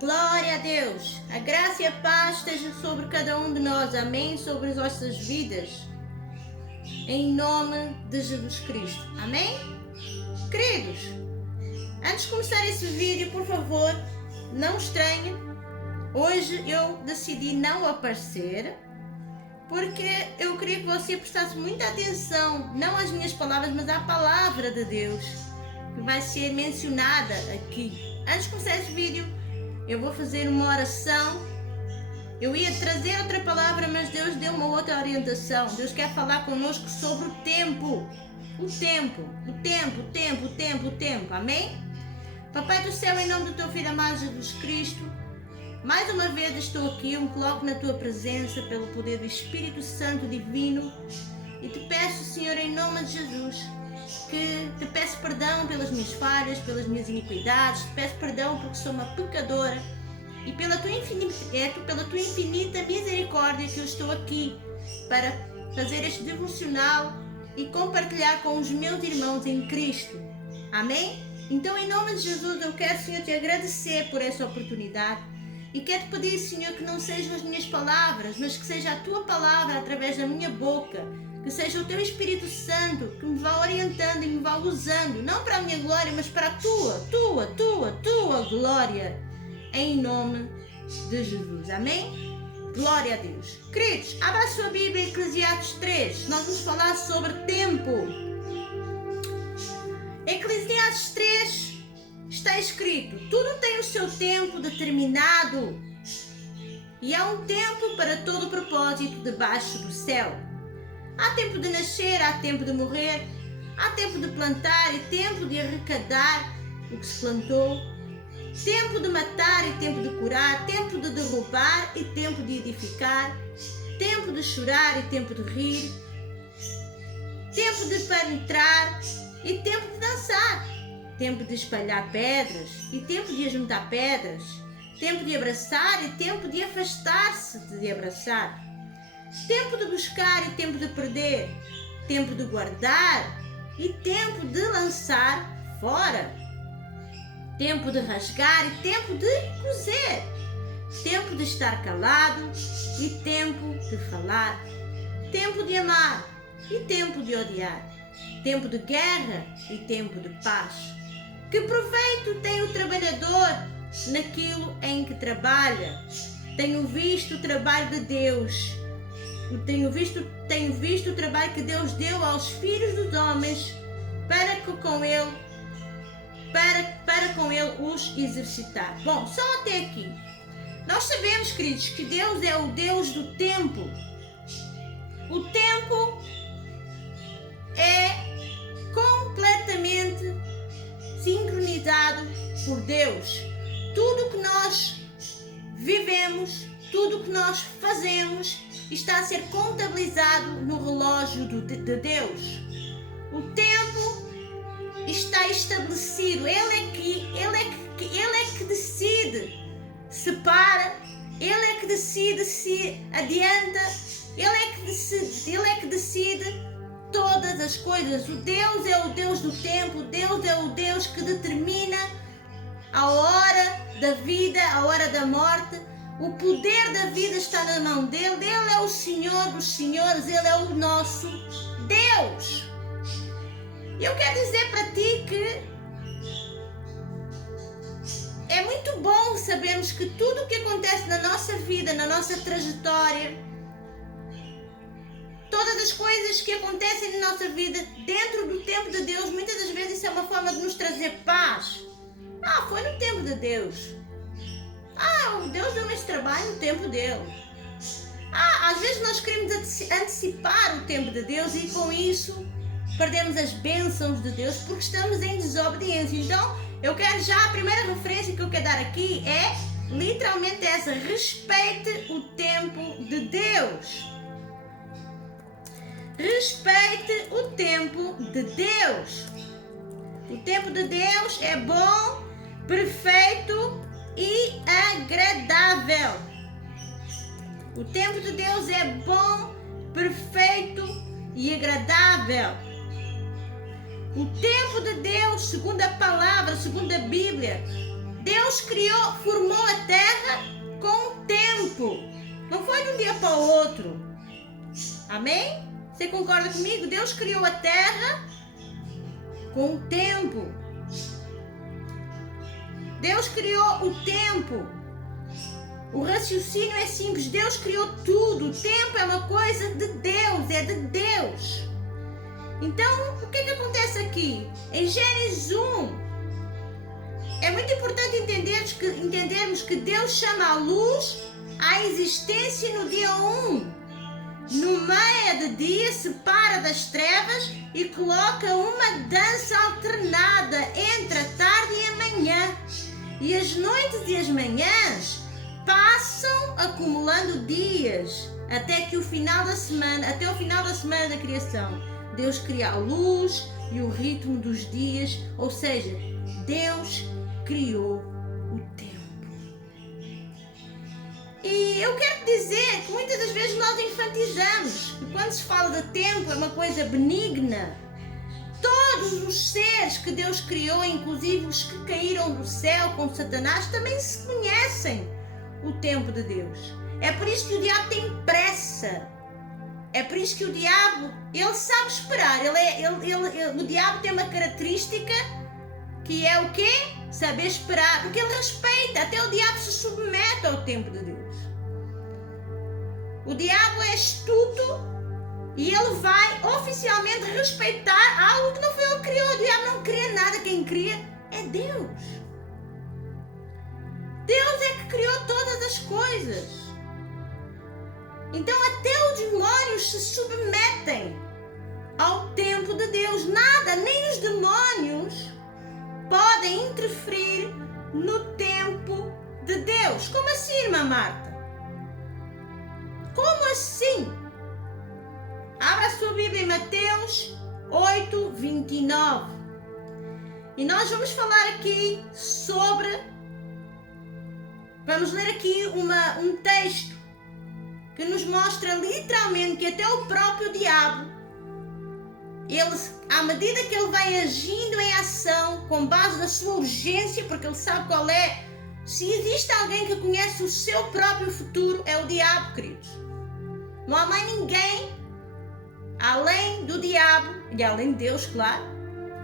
Glória a Deus. A graça e a paz estejam sobre cada um de nós. Amém. Sobre as nossas vidas. Em nome de Jesus Cristo. Amém? Queridos, antes de começar esse vídeo, por favor, não estranhe. Hoje eu decidi não aparecer porque eu queria que você prestasse muita atenção, não às minhas palavras, mas à palavra de Deus que vai ser mencionada aqui. Antes de começar esse vídeo, eu vou fazer uma oração. Eu ia trazer outra palavra, mas Deus deu uma outra orientação. Deus quer falar conosco sobre o tempo. O tempo. Amém? Papai do céu, em nome do teu Filho amado Jesus Cristo, mais uma vez estou aqui, eu me coloco na tua presença pelo poder do Espírito Santo Divino e te peço, Senhor, em nome de Jesus, que te peço perdão pelas minhas falhas, pelas minhas iniquidades, te peço perdão porque sou uma pecadora e pela tua infinita misericórdia que eu estou aqui para fazer este devocional e compartilhar com os meus irmãos em Cristo. Amém? Então, em nome de Jesus, eu quero, Senhor, te agradecer por essa oportunidade e quero te pedir, Senhor, que não sejam as minhas palavras, mas que seja a tua palavra através da minha boca, que seja o teu Espírito Santo que me vá orientando e me vá usando, não para a minha glória, mas para a tua glória, em nome de Jesus. Amém? Glória a Deus. Queridos, abra a sua Bíblia em Eclesiastes 3. Nós vamos falar sobre tempo. Eclesiastes 3 está escrito: tudo tem o seu tempo determinado e há um tempo para todo o propósito debaixo do céu. Há tempo de nascer, há tempo de morrer, há tempo de plantar e tempo de arrecadar o que se plantou, tempo de matar e tempo de curar, tempo de derrubar e tempo de edificar, tempo de chorar e tempo de rir, tempo de penetrar e tempo de dançar, tempo de espalhar pedras e tempo de ajuntar pedras, tempo de abraçar e tempo de afastar-se de abraçar, tempo de buscar e tempo de perder, tempo de guardar e tempo de lançar fora, tempo de rasgar e tempo de coser, tempo de estar calado e tempo de falar, tempo de amar e tempo de odiar, tempo de guerra e tempo de paz. Que proveito tem o trabalhador naquilo em que trabalha? Tenho visto o trabalho de Deus. Tenho visto o trabalho que Deus deu aos filhos dos homens para com ele os exercitar. Bom, só até aqui. Nós sabemos, queridos, que Deus é o Deus do tempo. O tempo é completamente sincronizado por Deus. Tudo que nós vivemos, tudo que nós fazemos está a ser contabilizado no relógio de Deus. O tempo está estabelecido. Ele é que decide se para, Ele é que decide se adianta, Ele é que decide todas as coisas. O Deus é o Deus do tempo. Deus é o Deus que determina a hora da vida, a hora da morte. O poder da vida está na mão dele. Ele é o Senhor dos senhores. Ele é o nosso Deus. Eu quero dizer para ti que é muito bom sabermos que tudo o que acontece na nossa vida, na nossa trajetória, todas as coisas que acontecem na nossa vida dentro do tempo de Deus, muitas das vezes isso é uma forma de nos trazer paz. Foi no tempo de Deus. O Deus deu esse trabalho no tempo dele. Às vezes nós queremos antecipar o tempo de Deus e com isso perdemos as bênçãos de Deus porque estamos em desobediência. Então, eu quero já, a primeira referência que eu quero dar aqui é literalmente essa: respeite o tempo de Deus. Respeite o tempo de Deus. O tempo de Deus é bom, perfeito e agradável. O tempo de Deus é bom, perfeito e agradável. O tempo de Deus, segundo a palavra, segundo a Bíblia, Deus formou a terra com o tempo. Não foi de um dia para o outro. Amém? Você concorda comigo? Deus criou a terra com o tempo. Deus criou o tempo. O raciocínio é simples. Deus criou tudo. O tempo é uma coisa de Deus. É de Deus. Então, o que acontece aqui? Em Gênesis 1, é muito importante entendermos que Deus chama a luz à existência no dia 1. No meio do dia, separa das trevas e coloca uma dança alternada entre a tarde e a manhã. E as noites e as manhãs passam acumulando dias até o final da semana da criação. Deus cria a luz e o ritmo dos dias, ou seja, Deus criou o tempo. E eu quero dizer que muitas das vezes nós enfatizamos que quando se fala de tempo é uma coisa benigna. Todos os seres que Deus criou, inclusive os que caíram do céu com Satanás, também se conhecem o tempo de Deus. É por isso que o diabo tem pressa. É por isso que o diabo, ele sabe esperar. O diabo tem uma característica que é o quê? Saber esperar. Porque ele respeita. Até o diabo se submete ao tempo de Deus. O diabo é astuto e ele vai oficialmente respeitar algo que não foi ele que criou. O diabo não cria nada. Quem cria é Deus. Deus é que criou todas as coisas. Então até os demônios se submetem ao tempo de Deus. Nada, nem os demônios podem interferir no tempo de Deus. Como assim, irmã Marta? Como assim? Abra a sua Bíblia em Mateus 8, 29. E nós vamos falar aqui sobre... Vamos ler aqui um texto que nos mostra literalmente que até o próprio diabo, à medida que ele vai agindo em ação, com base na sua urgência, porque ele sabe qual é... Se existe alguém que conhece o seu próprio futuro, é o diabo, queridos. Não há mais ninguém, além do diabo, e além de Deus, claro,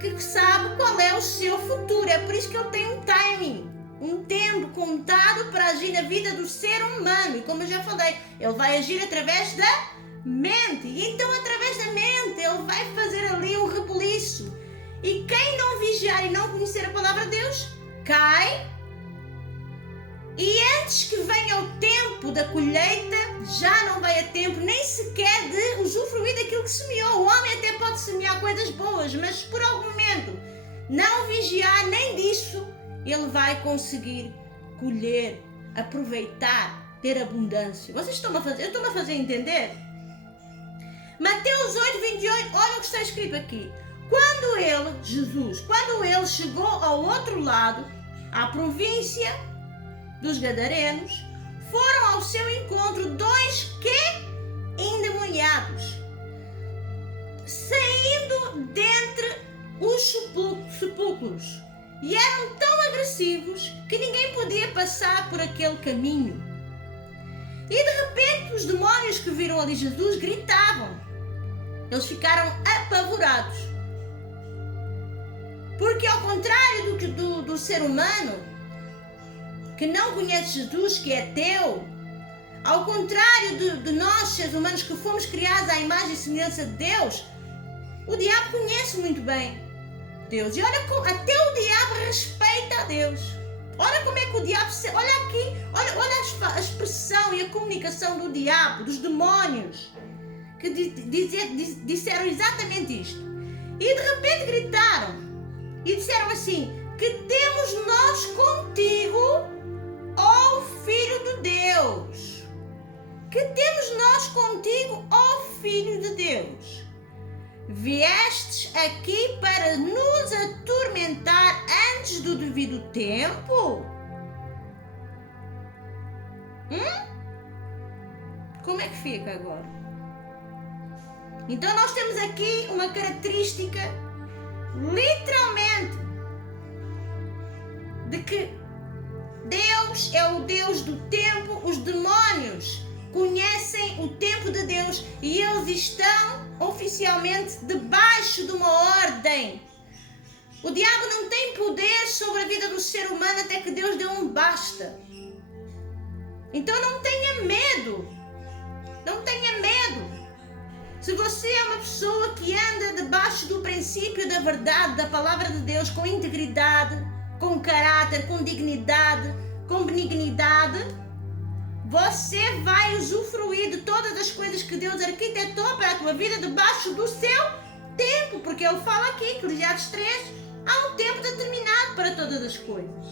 que sabe qual é o seu futuro. É por isso que ele tem um timing, um tempo contado para agir na vida do ser humano. E como eu já falei, ele vai agir através da mente. E então, através da mente, ele vai fazer ali um rebuliço. E quem não vigiar e não conhecer a palavra de Deus, cai. E antes que venha o tempo da colheita, já não vai a tempo nem sequer de usufruir daquilo que semeou. O homem até pode semear coisas boas, mas por algum momento não vigiar nem disso, ele vai conseguir colher, aproveitar, ter abundância. Vocês estão a fazer? Eu estou a fazer entender? Mateus 8, 28, olha o que está escrito aqui. Quando ele chegou ao outro lado, à província dos Gadarenos, foram ao seu encontro dois endemoniados, saindo dentre os sepulcros, e eram tão agressivos que ninguém podia passar por aquele caminho. E de repente os demónios que viram ali Jesus gritavam. Eles ficaram apavorados, porque ao contrário do ser humano que não conhece Jesus, que é ateu, ao contrário de nós, seres humanos, que fomos criados à imagem e semelhança de Deus, o diabo conhece muito bem Deus. E olha como até o diabo respeita a Deus. Olha como é que o diabo... Olha aqui, olha a expressão e a comunicação do diabo, dos demônios, que disseram exatamente isto. E de repente gritaram e disseram assim: que temos nós contigo, ó Filho de Deus. Que temos nós contigo, ó Filho de Deus. Viestes aqui para nos atormentar antes do devido tempo? Como é que fica agora? Então nós temos aqui uma característica, literalmente, de que Deus é o Deus do tempo. Os demônios conhecem o tempo de Deus e eles estão oficialmente debaixo de uma ordem. O diabo não tem poder sobre a vida do ser humano até que Deus dê um basta. Então não tenha medo. Não tenha medo. Se você é uma pessoa que anda debaixo do princípio da verdade, da palavra de Deus, com integridade, com caráter, com dignidade, com benignidade, você vai usufruir de todas as coisas que Deus arquitetou para a tua vida debaixo do seu tempo. Porque Ele fala aqui, Eclesiastes 3, há um tempo determinado para todas as coisas.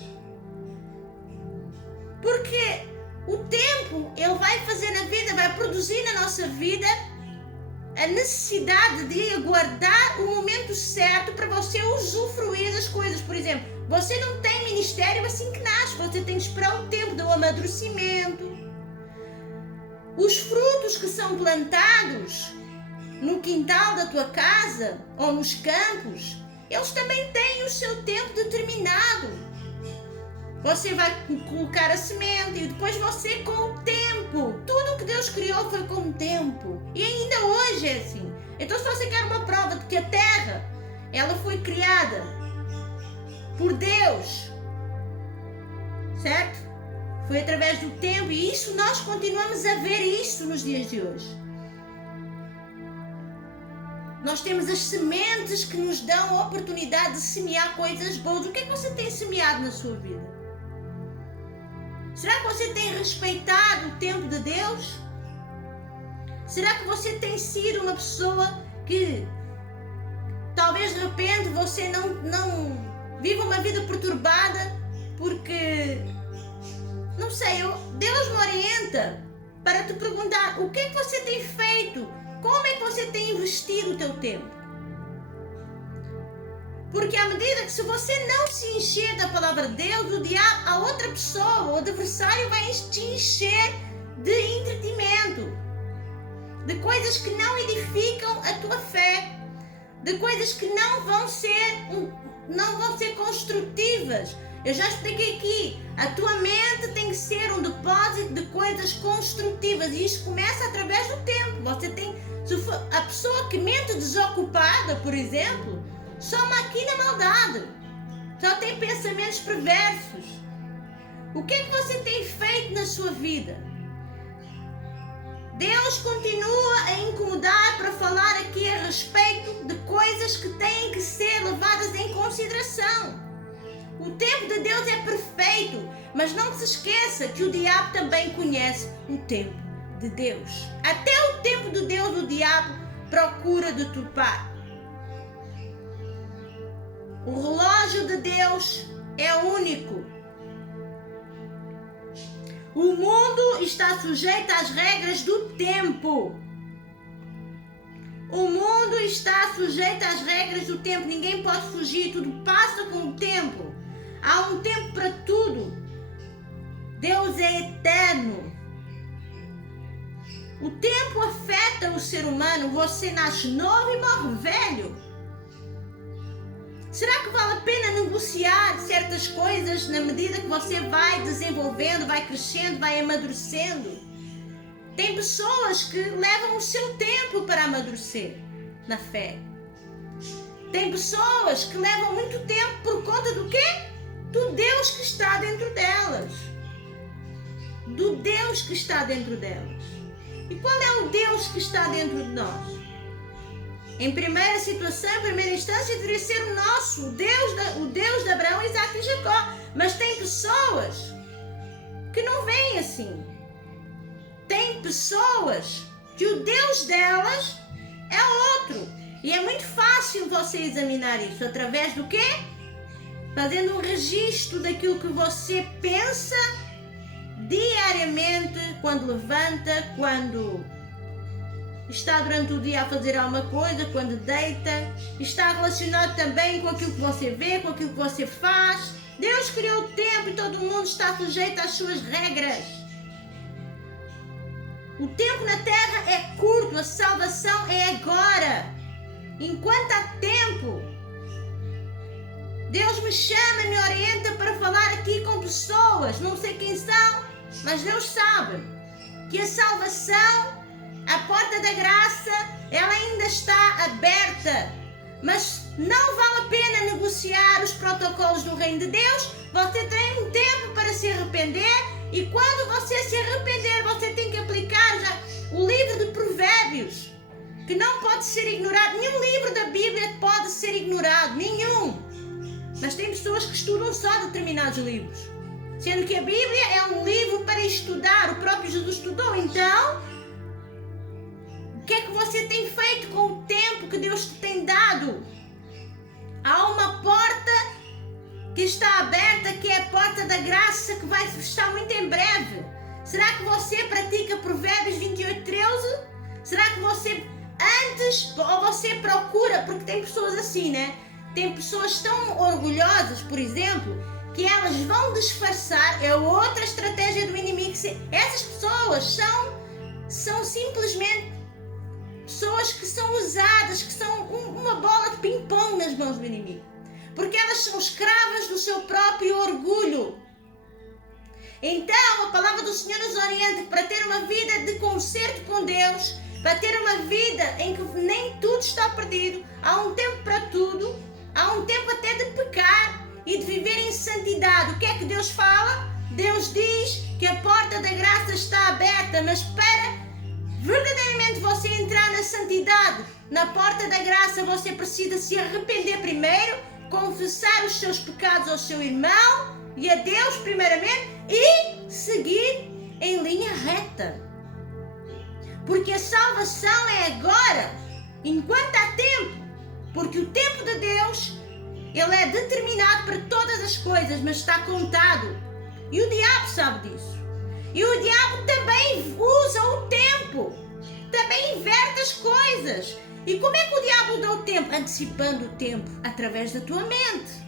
Porque o tempo, Ele vai fazer na vida, vai produzir na nossa vida a necessidade de aguardar o momento certo para você usufruir das coisas. Por exemplo, você não tem ministério assim que nasce, você tem que esperar o tempo do amadurecimento. Os frutos que são plantados no quintal da tua casa ou nos campos, eles também têm o seu tempo determinado. Você vai colocar a semente e depois você, com o tempo, tudo o que Deus criou foi com o tempo. E ainda hoje é assim. Então, se você quer uma prova de que a terra, ela foi criada por Deus, certo? Foi através do tempo, e isso nós continuamos a ver isso nos dias de hoje. Nós temos as sementes que nos dão a oportunidade de semear coisas boas. O que é que você tem semeado na sua vida? Será que você tem respeitado o tempo de Deus? Será que você tem sido uma pessoa que talvez de repente você não viva uma vida perturbada porque, não sei, Deus me orienta para te perguntar o que é que você tem feito, como é que você tem investido o teu tempo? Porque à medida que se você não se encher da palavra de Deus, o diabo, a outra pessoa, o adversário vai te encher de entretenimento, de coisas que não edificam a tua fé, de coisas que não vão ser construtivas. Eu já expliquei aqui, a tua mente tem que ser um depósito de coisas construtivas e isso começa através do tempo. Você tem, a pessoa que mente desocupada, por exemplo, só maquina maldade, só tem pensamentos perversos. O que é que você tem feito na sua vida? Deus continua a incomodar para falar aqui a respeito de coisas que têm que ser levadas em consideração. O tempo de Deus é perfeito, mas não se esqueça que o diabo também conhece o tempo de Deus. Até o tempo de Deus o diabo procura deturpar. O relógio de Deus é único. O mundo está sujeito às regras do tempo. O mundo está sujeito às regras do tempo. Ninguém pode fugir, tudo passa com o tempo. Há um tempo para tudo. Deus é eterno. O tempo afeta o ser humano. Você nasce novo e morre velho. Será que vale a pena negociar certas coisas na medida que você vai desenvolvendo, vai crescendo, vai amadurecendo? Tem pessoas que levam o seu tempo para amadurecer na fé. Tem pessoas que levam muito tempo por conta do quê? Do Deus que está dentro delas. Do Deus que está dentro delas. E qual é o Deus que está dentro de nós? Em primeira situação, em primeira instância, deveria ser o nosso, o Deus de Abraão, Isaac e Jacó. Mas tem pessoas que não veem assim. Tem pessoas que o Deus delas é outro. E é muito fácil você examinar isso. Através do quê? Fazendo um registro daquilo que você pensa diariamente, quando levanta, quando está durante o dia a fazer alguma coisa, quando deita. Está relacionado também com aquilo que você vê, com aquilo que você faz. Deus criou o tempo e todo mundo está sujeito às suas regras. O tempo na terra é curto, a salvação é agora. Enquanto há tempo, Deus me chama e me orienta para falar aqui com pessoas, não sei quem são, mas Deus sabe que a salvação, a porta da graça, ela ainda está aberta. Mas não vale a pena negociar os protocolos do reino de Deus. Você tem um tempo para se arrepender, e quando você se arrepender, você tem que aplicar já o livro de Provérbios, que não pode ser ignorado. Nenhum livro da Bíblia pode ser ignorado, nenhum. Mas tem pessoas que estudam só determinados livros, sendo que a Bíblia é um livro para estudar. O próprio Jesus estudou. Então, o que é que você tem feito com o tempo que Deus te tem dado? Há uma porta que está aberta, que é a porta da graça, que vai fechar muito em breve. Será que você pratica Provérbios 28:13? Será que você antes, ou você procura, porque tem pessoas assim, né? Tem pessoas tão orgulhosas, por exemplo, que elas vão disfarçar. É outra estratégia do inimigo. Essas pessoas são simplesmente pessoas que são usadas, que são uma bola de ping-pong nas mãos do inimigo, porque elas são escravas do seu próprio orgulho. Então a palavra do Senhor nos orienta que para ter uma vida de concerto com Deus, para ter uma vida em que nem tudo está perdido, há um tempo para tudo, há um tempo até de pecar e de viver em santidade. O que é que Deus fala? Deus diz que a porta da graça está aberta, mas para verdadeiramente você entrar na santidade, na porta da graça, você precisa se arrepender primeiro, confessar os seus pecados ao seu irmão e a Deus primeiramente, e seguir em linha reta. Porque a salvação é agora, enquanto há tempo, porque o tempo de Deus, ele é determinado para todas as coisas, mas está contado. E o diabo sabe disso. E o diabo também usa o tempo, também inverte as coisas. E como é que o diabo dá o tempo? Antecipando o tempo através da tua mente.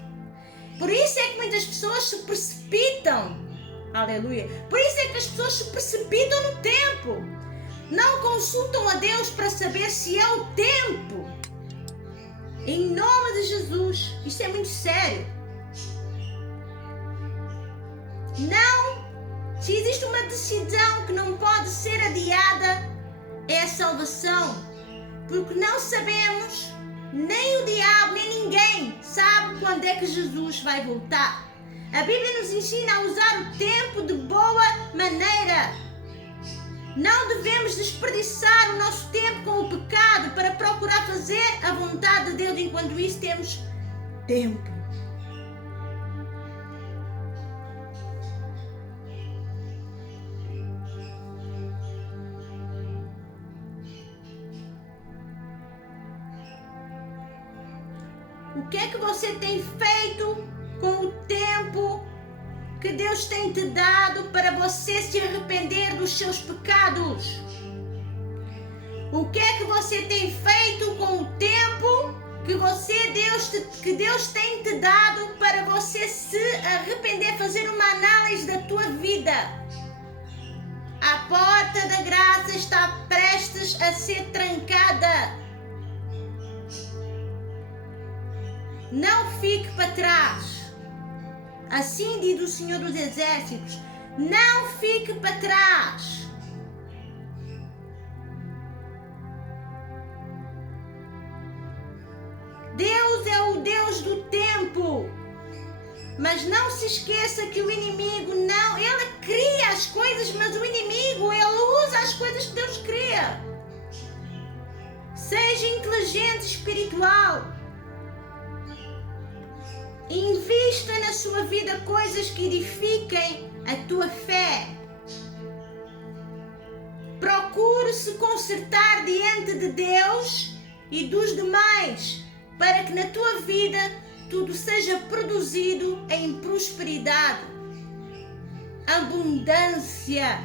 Por isso é que muitas pessoas se precipitam. Aleluia. Por isso é que as pessoas se precipitam no tempo. Não consultam a Deus para saber se é o tempo. Em nome de Jesus. Isso é muito sério. Não. Se existe uma decisão que não pode ser adiada, é a salvação. Porque não sabemos, nem o diabo, nem ninguém sabe quando é que Jesus vai voltar. A Bíblia nos ensina a usar o tempo de boa maneira. Não devemos desperdiçar o nosso tempo com o pecado para procurar fazer a vontade de Deus. Enquanto isso, temos tempo. O que é que você tem feito com o tempo que Deus tem te dado para você se arrepender dos seus pecados? O que é que você tem feito com o tempo que Deus tem te dado para você se arrepender, fazer uma análise da tua vida? A porta da graça está prestes a ser trancada. Não fique para trás. Assim diz o Senhor dos Exércitos. Não fique para trás. Deus é o Deus do tempo. Mas não se esqueça que o inimigo não... Ele cria as coisas, mas o inimigo, ele usa as coisas que Deus cria. Seja inteligente espiritual. Invista na sua vida coisas que edifiquem a tua fé. Procure se consertar diante de Deus e dos demais, para que na tua vida tudo seja produzido em prosperidade, abundância.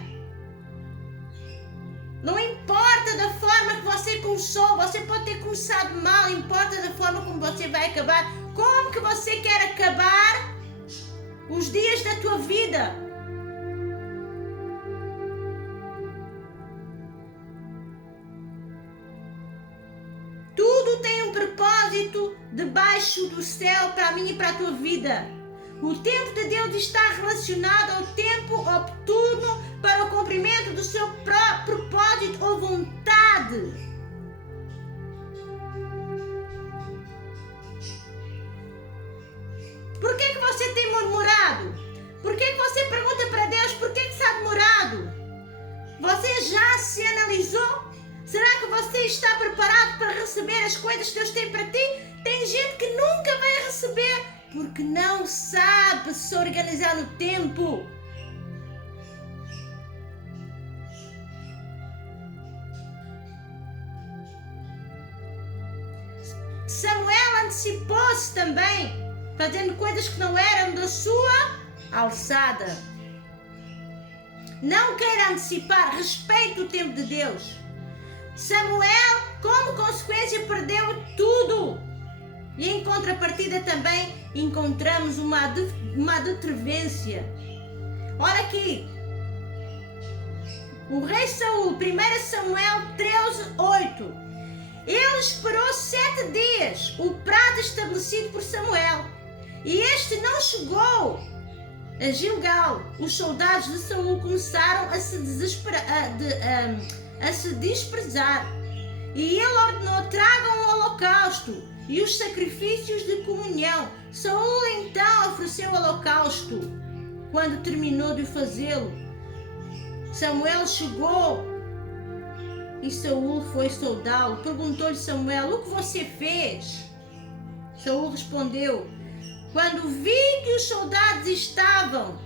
Não importa da forma que você começou, você pode ter começado mal, importa da forma como você vai acabar. Como que você quer acabar os dias da tua vida? Tudo tem um propósito. propósito debaixo do céu para mim e para a tua vida. O tempo de Deus está relacionado ao tempo oportuno para o cumprimento do seu propósito ou vontade. Por que você tem murmurado? Por que você pergunta para Deus por que está demorado? Você já se analisou? Será que você está preparado para receber as coisas que Deus tem para ti? Tem gente que nunca vai receber porque não sabe se organizar no tempo. Samuel antecipou-se também, fazendo coisas que não eram da sua alçada. Não queira antecipar, respeite o tempo de Deus. Samuel, como consequência, perdeu tudo. E em contrapartida também encontramos uma detervência. Olha aqui. O rei Saul, 1 Samuel 13:8. Ele esperou 7 dias, o prazo estabelecido por Samuel. E este não chegou a Gilgal. Os soldados de Saul começaram a se desprezar. E ele ordenou: tragam o holocausto e os sacrifícios de comunhão. Saul então ofereceu o holocausto. Quando terminou de fazê-lo, Samuel chegou e Saul foi saudá-lo. Perguntou-lhe Samuel: o que você fez? Saul respondeu: quando vi que os soldados estavam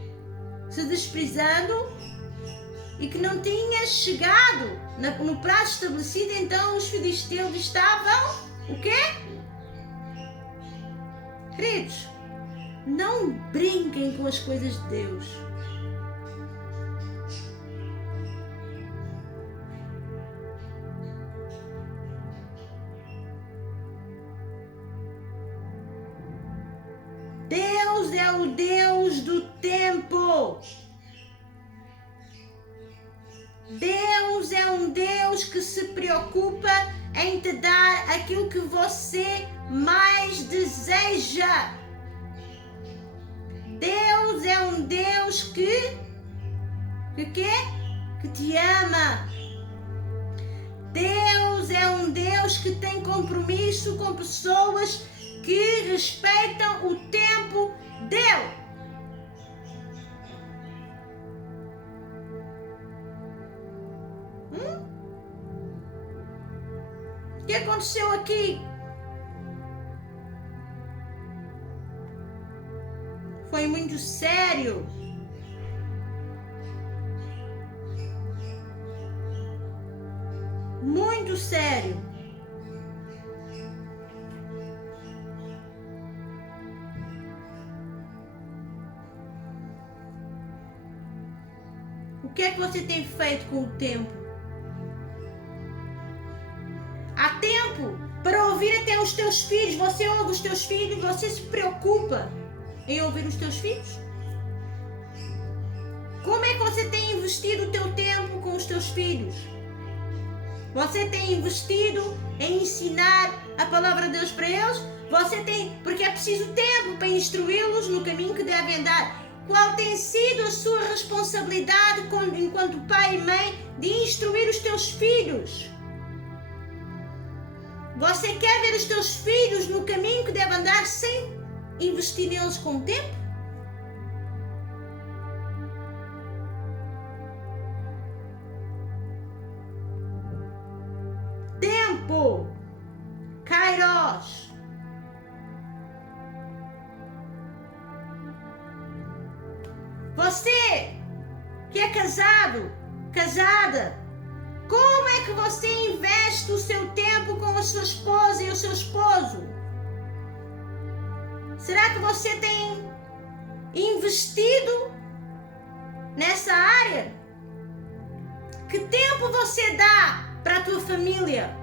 se desprezando e que não tinha chegado no prazo estabelecido, então os filisteus estavam o quê? Queridos, não brinquem com as coisas de Deus. Deus é o Deus do tempo. Deus é um Deus que se preocupa em te dar aquilo que você mais deseja. Deus é um Deus que te ama. Deus é um Deus que tem compromisso com pessoas que respeitam o tempo dele. O que aconteceu aqui? Foi muito sério. Muito sério. O que é que você tem feito com o tempo? Há tempo para ouvir até os teus filhos. Você ouve os teus filhos, você se preocupa em ouvir os teus filhos? Como é que você tem investido o teu tempo com os teus filhos? Você tem investido em ensinar a palavra de Deus para eles? Você tem, porque é preciso tempo para instruí-los no caminho que devem andar. Qual tem sido a sua responsabilidade enquanto pai e mãe de instruir os teus filhos? Você quer ver os teus filhos no caminho que devem andar sem investir neles com tempo? Tempo. Kairos. Você que é casado, casada, como é que você investe o seu tempo com a sua esposa e o seu esposo? Será que você tem investido nessa área? Que tempo você dá para a tua família?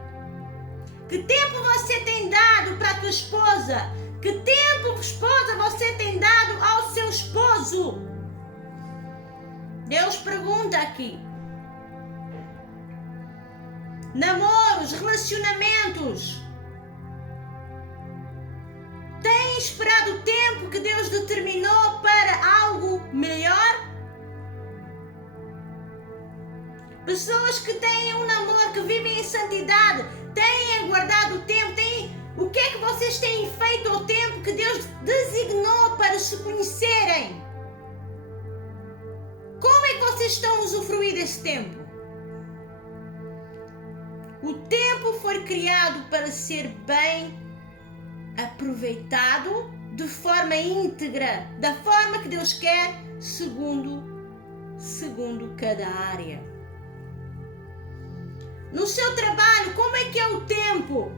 Que tempo você tem dado para a tua esposa? Que tempo, esposa, você tem dado ao seu esposo? Deus pergunta aqui. Namoros, relacionamentos. Deus determinou para algo melhor? Pessoas que têm um namoro, que vivem em santidade, têm guardado o tempo, o que é que vocês têm feito ao tempo que Deus designou para se conhecerem? Como é que vocês estão a usufruir desse tempo? O tempo foi criado para ser bem aproveitado de forma íntegra, da forma que Deus quer, segundo cada área. No seu trabalho, como é que é o tempo?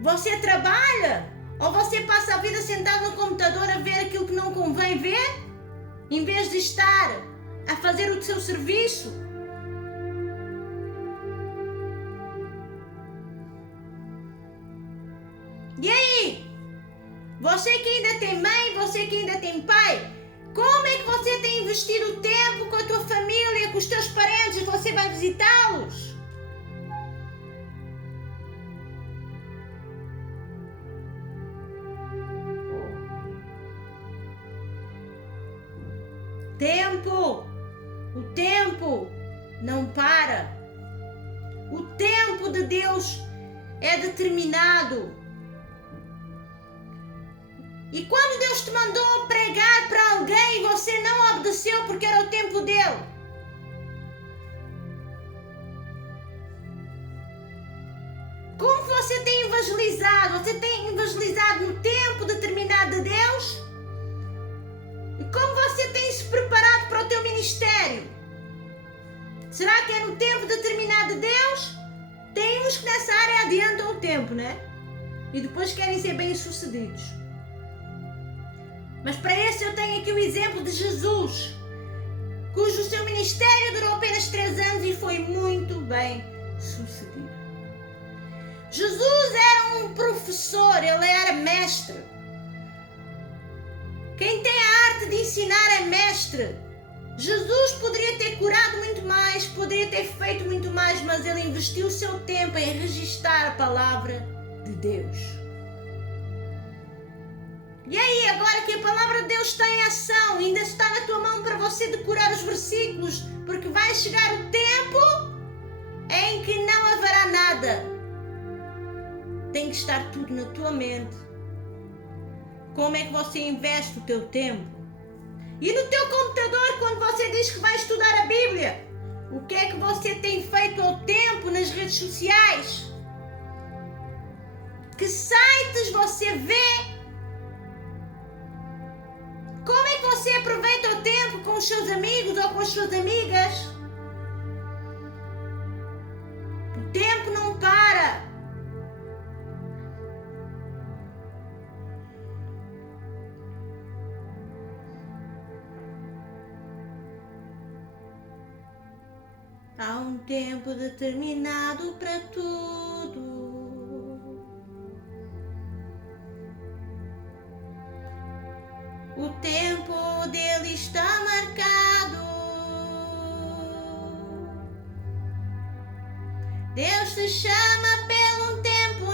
Você trabalha? Ou você passa a vida sentado no computador a ver aquilo que não convém ver? Em vez de estar a fazer o seu serviço? E aí? Você que ainda tem mãe, você que ainda tem pai, como é que você tem investido o tempo com a tua família, com os teus parentes? Você vai visitá-los? O tempo não para. O tempo de Deus é determinado. E quando Deus te mandou pregar para alguém, você não obedeceu porque era o tempo dele. Como você tem evangelizado? Você tem evangelizado no tempo determinado de Deus? E como você tem se preparado para o teu ministério? Será que é no tempo determinado de Deus? Tem uns que nessa área adiantam o tempo, né? E depois querem ser bem-sucedidos. Mas para esse eu tenho aqui o exemplo de Jesus, cujo seu ministério durou apenas 3 anos e foi muito bem sucedido. Jesus era um professor, ele era mestre. Quem tem a arte de ensinar é mestre. Jesus poderia ter curado muito mais, poderia ter feito muito mais, mas ele investiu o seu tempo em registrar a palavra de Deus. E aí, agora que a palavra de Deus está em ação, ainda está na tua mão para você decorar os versículos, porque vai chegar o tempo em que não haverá nada. Tem que estar tudo na tua mente. Como é que você investe o teu tempo? E no teu computador, quando você diz que vai estudar a Bíblia, o que é que você tem feito ao tempo nas redes sociais? Que sites você vê? Como é que você aproveita o tempo com os seus amigos ou com as suas amigas? O tempo não para. Há um tempo determinado para tudo. O tempo dele está marcado. Deus te chama pelo um tempo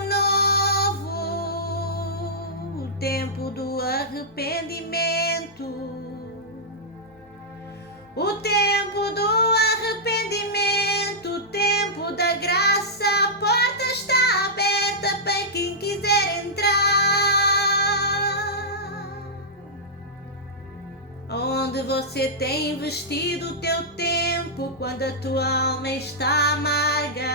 novo, o tempo do arrependimento, o tempo do arrependimento, o tempo da graça. A porta está aberta para quem quiser entrar. Onde você tem investido o teu tempo quando a tua alma está amarga?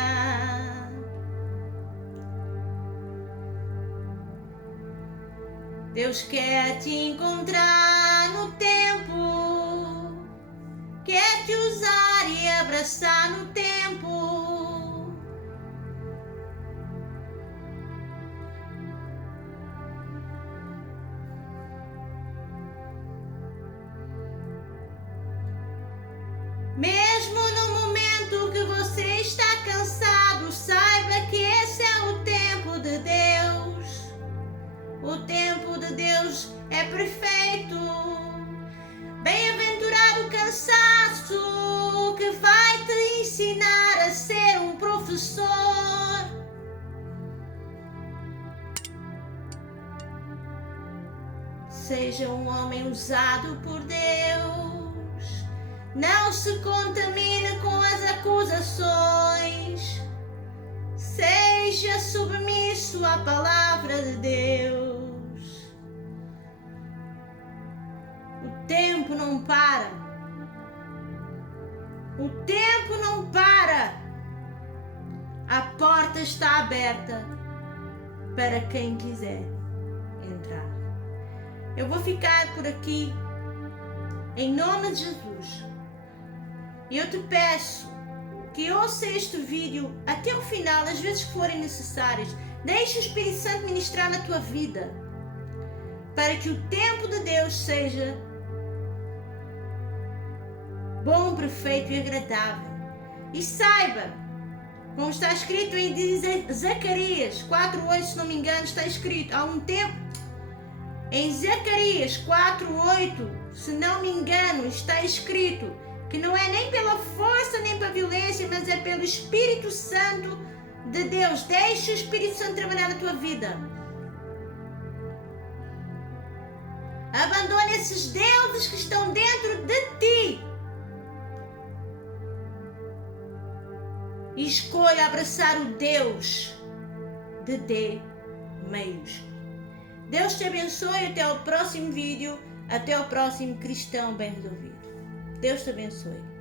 Deus quer te encontrar no tempo, quer te usar e abraçar no tempo. Mesmo no momento que você está cansado, saiba que esse é o tempo de Deus. O tempo de Deus é perfeito. Bem-aventurado o cansaço que vai te ensinar a ser um professor. Seja um homem usado por Deus. Não se contamine com as acusações. Seja submisso à palavra de Deus. O tempo não para. O tempo não para. A porta está aberta para quem quiser entrar. Eu vou ficar por aqui em nome de Jesus. E eu te peço que ouça este vídeo até o final, as vezes que forem necessárias. Deixe o Espírito Santo ministrar na tua vida, para que o tempo de Deus seja bom, perfeito e agradável. E saiba, como está escrito em Zacarias 4:8, se não me engano, está escrito há um tempo, em Zacarias 4:8, se não me engano, está escrito que não é nem pela força nem pela violência, mas é pelo Espírito Santo de Deus. Deixe o Espírito Santo trabalhar na tua vida. Abandone esses deuses que estão dentro de ti. E escolha abraçar o Deus de D maiúsculo. Deus te abençoe. Até o próximo vídeo. Até o próximo Cristão Bem Resolvido. Deus te abençoe.